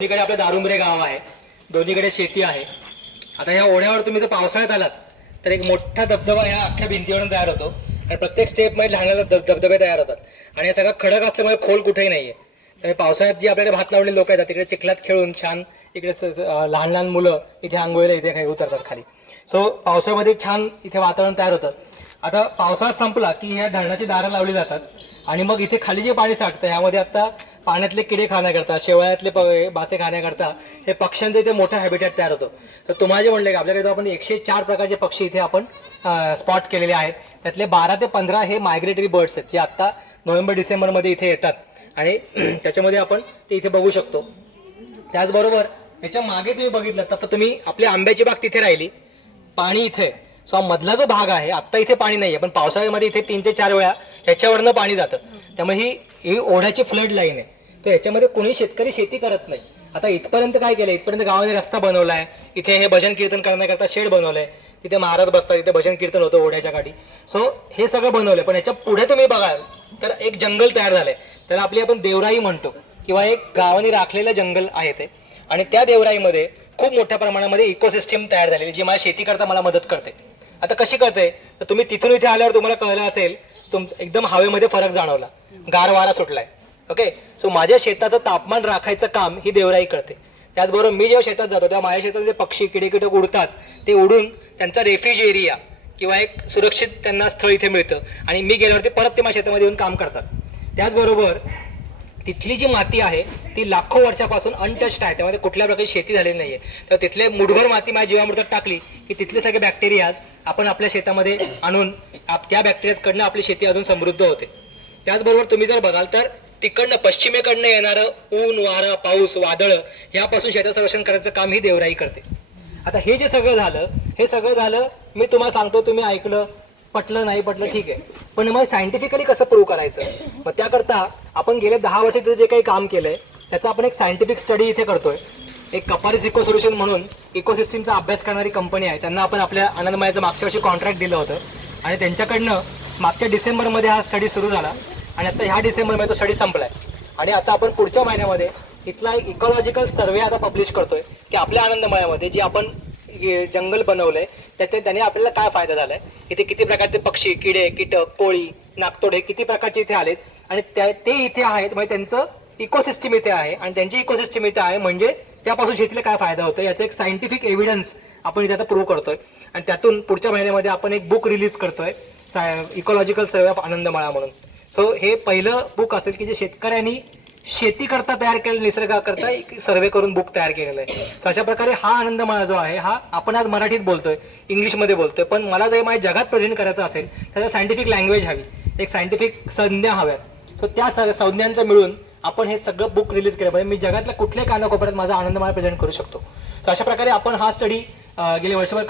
दोन्हीकडे आपलं दारुंबरे गाव आहे, दोन्हीकडे शेती आहे. आता ह्या ओढ्यावर तुम्ही जर पावसाळ्यात आलात तर एक मोठा धबधबा ह्या अख्ख्या भिंतीवरून तयार होतो आणि प्रत्येक स्टेपमध्ये लहान लहान धबधबे तयार होतात आणि हे सगळं खडक असल्यामुळे खोल कुठेही नाही आहे. तर पावसाळ्यात जी आपल्याकडे भात लावलेले लोक आहेत तिकडे चिखलात खेळून छान इकडे लहान लहान मुलं इथे आंघोळीला इथे काही उतरतात खाली. सो पावसाळ्यामध्ये छान इथे वातावरण तयार होतं. आता पावसाळा संपला की ह्या धरणाची दारं लावली जातात आणि मग इथे खाली जे पाणी साठतं ह्यामध्ये आता पाण्यातले किडे खाण्याकरता, शेवाळ्यातले बासे खाण्याकरता हे पक्ष्यांचं इथे मोठं हॅबिटॅट तयार होतं. तर तुम्हाला जे म्हणले की आपल्याकडे आपण 104 प्रकारचे पक्षी इथे आपण स्पॉट केलेले आहेत. त्यातले 12 ते 15 हे मायग्रेटरी बर्ड्स आहेत जे आत्ता नोव्हेंबर-डिसेंबरमध्ये इथे येतात आणि त्याच्यामध्ये आपण ते इथे बघू शकतो. त्याचबरोबर याच्या मागे तुम्ही बघितलं तर तुम्ही आपली आंब्याची बाग तिथे राहिली, पाणी इथे. सो हा मधला जो भाग आहे आत्ता इथे पाणी नाही आहे, पण पावसाळ्यामध्ये इथे 3 ते 4 वेळा ह्याच्यावरनं पाणी जातं. त्यामुळे ही ओढ्याची फ्लड लाईन आहे. तर याच्यामध्ये कोणी शेतकरी शेती करत नाही. आता इथपर्यंत काय केलं, इथपर्यंत गावाने रस्ता बनवला आहे, इथे हे भजन कीर्तन करण्याकरता शेड बनवलं आहे, तिथे महाराज बसतात, तिथे भजन कीर्तन होतं ओढ्याच्या काठी. सो हे सगळं बनवलं. पण याच्या पुढे तुम्ही बघाल तर एक जंगल तयार झालंय, त्याला आपली आपण देवराई म्हणतो किंवा एक गावाने राखलेलं जंगल आहे ते. आणि त्या देवराईमध्ये खूप मोठ्या प्रमाणामध्ये इकोसिस्टीम तयार झालेली जी मला शेती करता मला मदत करते. आता कशी करते तर तुम्ही तिथून इथे आल्यावर तुम्हाला कळलं असेल, एकदम हवेमध्ये फरक जाणवला, गार वारा सुटलाय. ओके, सो माझ्या शेताचं तापमान राखायचं काम ही देवराई करते. त्याचबरोबर मी जेव्हा शेतात जातो तेव्हा माझ्या शेतात जे पक्षी किडे कीटक उडतात ते उडून त्यांचा रेफ्युज एरिया किंवा एक सुरक्षित त्यांना स्थळ इथे मिळतं आणि मी गेल्यावरती परत ते माझ्या शेतामध्ये येऊन काम करतात. त्याचबरोबर तिथली जी माती आहे ती लाखो वर्षापासून अनटच्ड आहे, त्यामध्ये कुठल्या प्रकारची शेती झालेली नाही आहे. तर तिथले मुठभर माती माझ्या जीवामृतात टाकली की तिथले सगळे बॅक्टेरियाज आपण आपल्या शेतामध्ये आणून त्या बॅक्टेरियाजकडनं आपली शेती अजून समृद्ध होते. त्याचबरोबर तुम्ही जर बघाल तर तिकडनं पश्चिमेकडनं येणारं ऊन, वारा, पाऊस, वादळं ह्यापासून शेताचं संरक्षण करायचं काम ही देवराई करते. आता हे जे सगळं झालं, हे सगळं झालं मी तुम्हाला सांगतो, तुम्ही ऐकलं, पटलं नाही पटलं ठीक आहे, पण मग सायंटिफिकली कसं प्रूव्ह करायचं. मग त्याकरता आपण गेले 10 वर्ष तिथे जे काही काम केलंय त्याचा आपण एक सायंटिफिक स्टडी इथे करतोय. एक कपारीस इको सोल्युशन म्हणून इकोसिस्टीमचा अभ्यास करणारी कंपनी आहे, त्यांना आपण आपल्या आनंदमयाचं मागच्या वर्षी कॉन्ट्रॅक्ट दिलं होतं आणि त्यांच्याकडनं मागच्या डिसेंबरमध्ये हा स्टडी सुरू झाला आणि आता ह्या डिसेंबरमध्ये तो स्टडी संपलाय. आणि आता आपण पुढच्या महिन्यामध्ये इथला एक इकॉलॉजिकल सर्वे आता पब्लिश करतोय की आपल्या आनंदमयामध्ये जे आपण जंगल बनवलंय त्याने आपल्याला काय फायदा झालाय, इथे किती प्रकारचे पक्षी, किडे, कीटक, कोळी, नागतोड हे किती प्रकारचे इथे आलेत आणि ते इथे आहेत, म्हणजे त्यांचं इकोसिस्टीम इथे आहे आणि त्यांची इकोसिस्टीम इथे आहे म्हणजे त्यापासून शेतीला काय फायदा होतो याचा एक सायंटिफिक एव्हिडन्स आपण इथे आता प्रूव्ह करतोय. आणि त्यातून पुढच्या महिन्यामध्ये आपण एक बुक रिलीज करतोय, इकॉलॉजिकल सर्वे ऑफ आनंदमळा म्हणून. सो हे पहिलं बुक असेल की जे शेतकऱ्यांनी शेती करता तयार केलेलं, निसर्गाकरता एक सर्वे करून बुक तयार केलेलं आहे. तर अशा प्रकारे हा आनंदमळा जो आहे हा आपण आज मराठीत बोलतोय, इंग्लिशमध्ये बोलतोय, पण मला जर माझ्या जगात प्रेझेंट करायचं असेल तर सायंटिफिक लँग्वेज हवी, एक सायंटिफिक संज्ञा हव्यात. सो त्या संज्ञांचं मिळून आपण हे सगळं बुक रिलीज केलं पाहिजे. मी जगातल्या कुठल्याही कानाकोपऱ्यात माझा आनंदमळा प्रेझेंट करू शकतो. तर अशा प्रकारे आपण हा स्टडी गेले वर्षभर